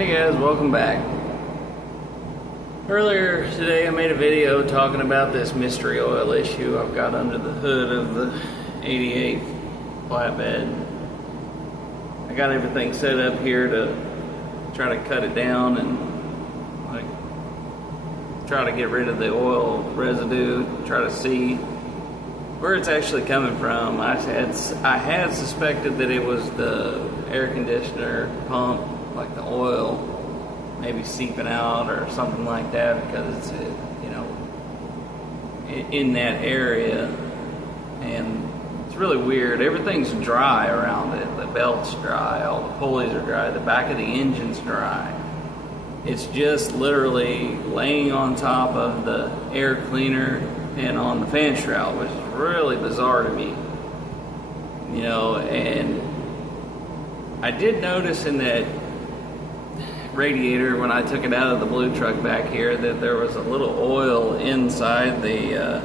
Hey guys, welcome back. Earlier today I made a video talking about this mystery oil issue I've got under the hood of the 88 flatbed. I got everything set up here to try to cut it down and try to get rid of the oil residue, try to see where it's actually coming from. I had suspected that it was the air conditioner pump, like the oil maybe seeping out or something like that, because it's in that area, and it's really weird. Everything's dry around it. The belt's dry, all the pulleys are dry, the back of the engine's dry. It's just literally laying on top of the air cleaner and on the fan shroud, which is really bizarre to me. And I did notice in that radiator when I took it out of the blue truck back here that there was a little oil inside the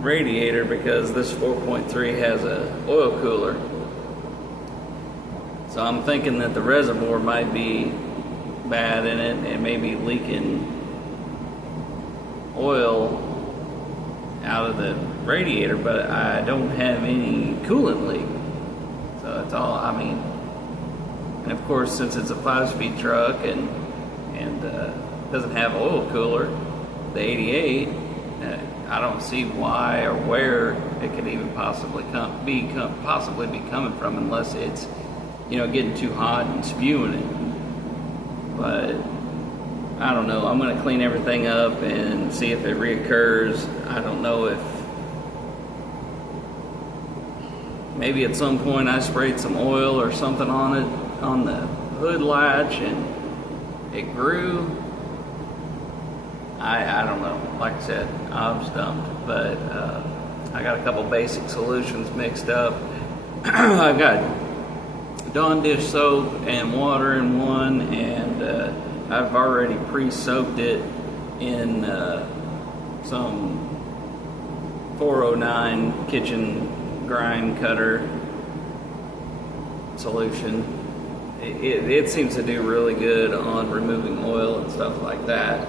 radiator, because this 4.3 has a oil cooler. So I'm thinking that the reservoir might be bad in it and maybe leaking oil out of the radiator, but I don't have any coolant leak. So it's all, and of course, since it's a 5-speed truck and doesn't have an oil cooler, the 88, I don't see why or where it could even possibly be coming from, unless it's getting too hot and spewing it. But I don't know. I'm going to clean everything up and see if it reoccurs. I don't know if maybe at some point I sprayed some oil or something on it, on the hood latch, and it grew. I don't know. Like I said, I'm stumped. But I got a couple basic solutions mixed up. I've got Dawn dish soap and water in one, and I've already pre-soaked it in some 409 kitchen grind cutter solution. It seems to do really good on removing oil and stuff like that.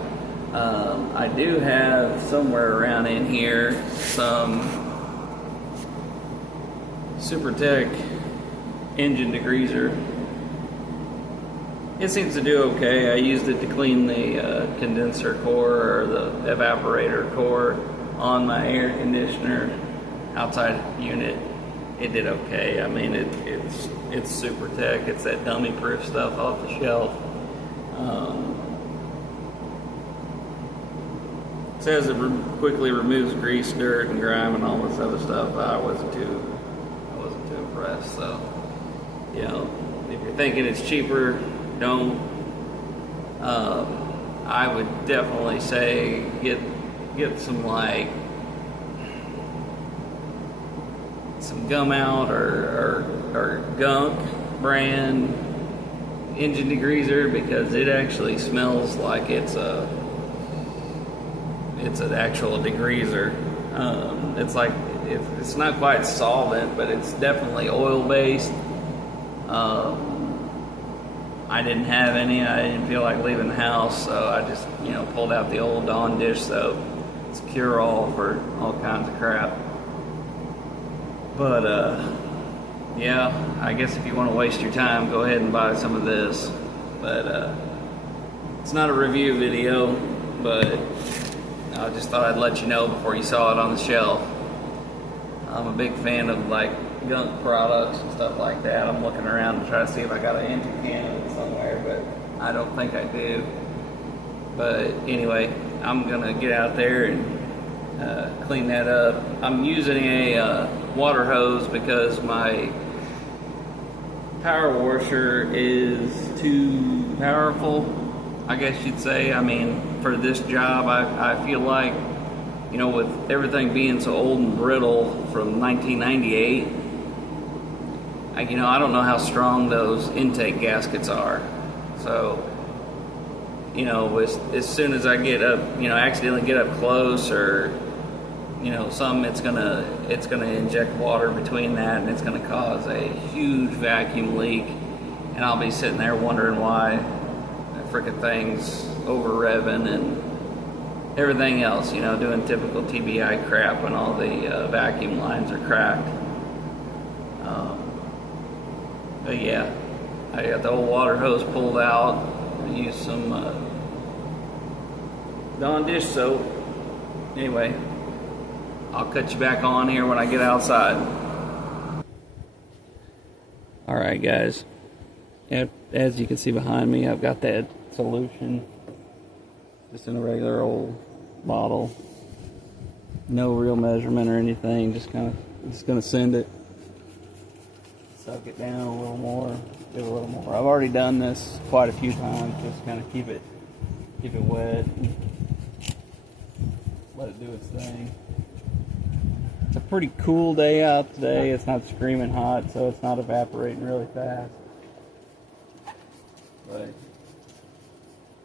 I do have somewhere around in here some SuperTech engine degreaser. It seems to do okay. I used it to clean the condenser core, or the evaporator core, on my air conditioner outside unit. It did okay. It's SuperTech. It's that dummy proof stuff off the shelf. It says it quickly removes grease, dirt, and grime, and all this other stuff. I wasn't too impressed. So, if you're thinking it's cheaper, don't. I would definitely say get some some gum out or gunk brand engine degreaser, because it actually smells like it's an actual degreaser. It's not quite solvent, but it's definitely oil based. I didn't have any. I didn't feel like leaving the house, so I just pulled out the old Dawn dish soap. It's cure-all for all kinds of crap. But yeah, I guess if you want to waste your time, go ahead and buy some of this. But it's not a review video, but I just thought I'd let you know before you saw it on the shelf. I'm a big fan of gunk products and stuff like that. I'm looking around to try to see if I got an empty can of it somewhere, but I don't think I do. But anyway, I'm gonna get out there and clean that up. I'm using a water hose because my power washer is too powerful, I guess you'd say. For this job, I feel like, with everything being so old and brittle from 1998, I don't know how strong those intake gaskets are. So, as soon as I get up, accidentally get up close, or it's gonna inject water between that, and it's gonna cause a huge vacuum leak and I'll be sitting there wondering why the frickin' thing's over revving and everything else, you know, doing typical TBI crap when all the vacuum lines are cracked. But yeah, I got the old water hose pulled out. I used some Dawn dish soap. Anyway, I'll cut you back on here when I get outside. Alright guys, as you can see behind me, I've got that solution just in a regular old bottle. No real measurement or anything, just gonna send it. Suck it down a little more, give it a little more. I've already done this quite a few times, just kind of keep it wet and let it do its thing. It's a pretty cool day out today. It's not screaming hot, so it's not evaporating really fast. But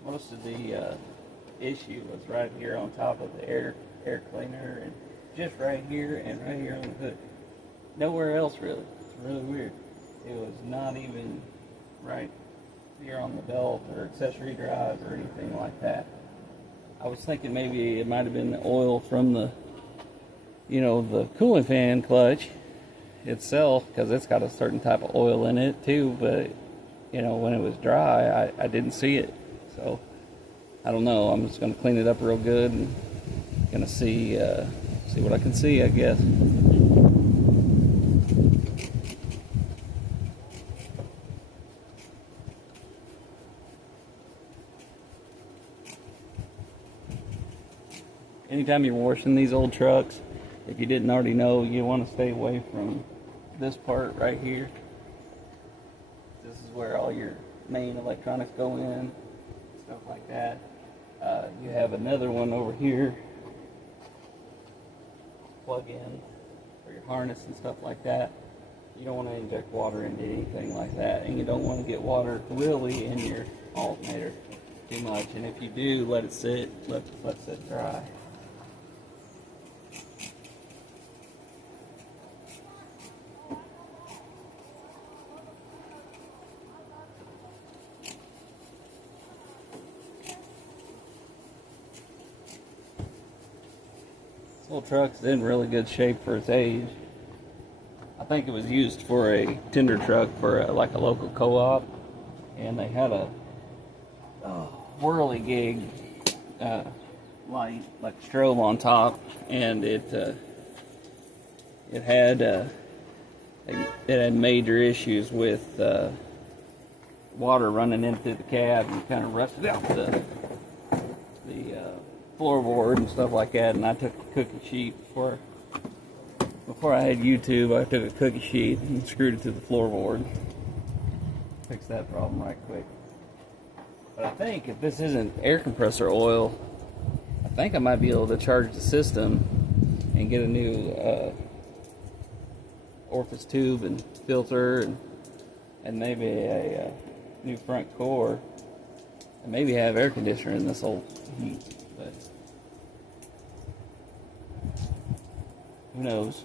most of the issue was right here on top of the air cleaner, and just right here and right here on the hood. Nowhere else really. It's really weird. It was not even right here on the belt or accessory drive or anything like that. I was thinking maybe it might have been the oil from the, you know, the cooling fan clutch itself, because it's got a certain type of oil in it too, but you know, when it was dry, I didn't see it. So I don't know. I'm just going to clean it up real good and gonna see what I can see, I guess. Anytime you're washing these old trucks, if you didn't already know, you want to stay away from this part right here. This is where all your main electronics go in, stuff like that. You have another one over here, plug in for your harness and stuff like that. You don't want to inject water into anything like that, and you don't want to get water really in your alternator too much. And if you do, let it sit, let it sit dry. This old truck's in really good shape for its age. I think it was used for a tender truck for like a local co-op, and they had a whirligig light, like a strobe on top, and it had major issues with water running into the cab and kind of rusted out the floorboard and stuff like that. And I took a cookie sheet before I had YouTube. I took a cookie sheet and screwed it to the floorboard. Fixed that problem right quick. But I think if this isn't air compressor oil, I think I might be able to charge the system and get a new orifice tube and filter and maybe a new front core, and maybe have air conditioner in this old heat. But who knows?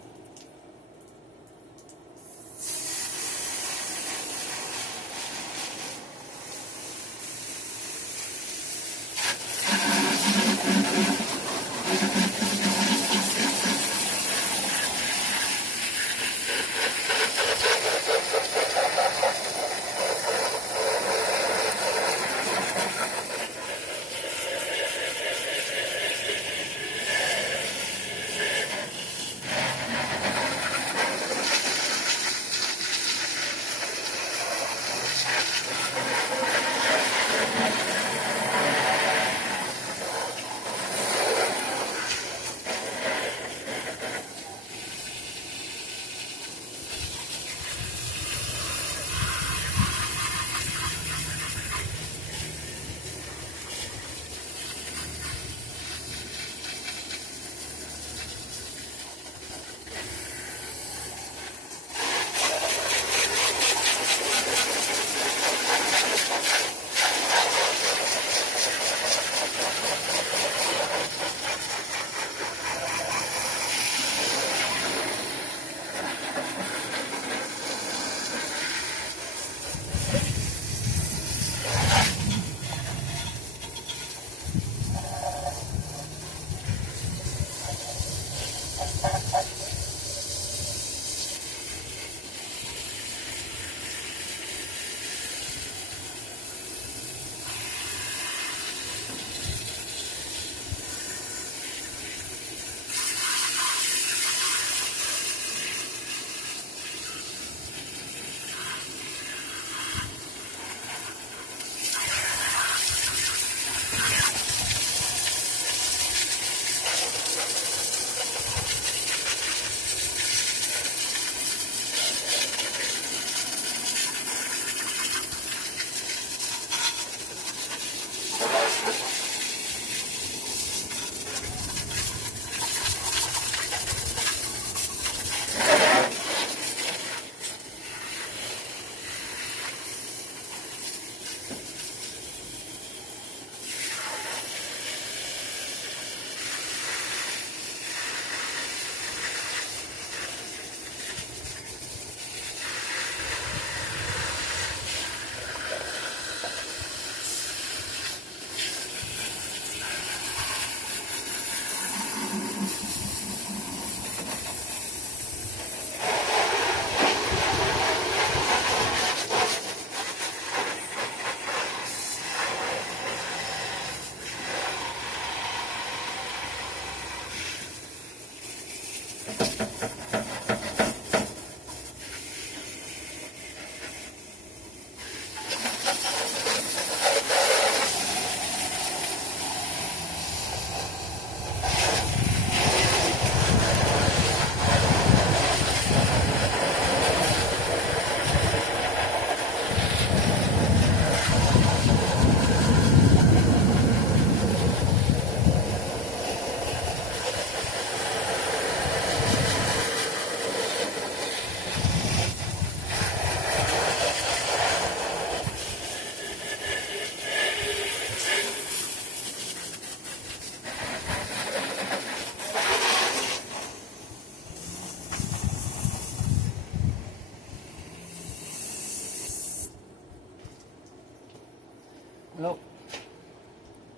Well,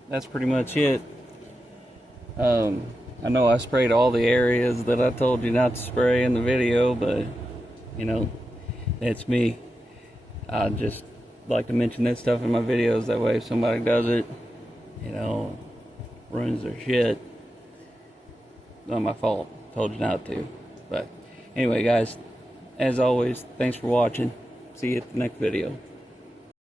that's pretty much it. I know I sprayed all the areas that I told you not to spray in the video, but you know, that's me. I just like to mention that stuff in my videos, that way if somebody does it, you know, ruins their shit, it's not my fault. Told you not to. But anyway, guys, as always, thanks for watching. See you at the next video.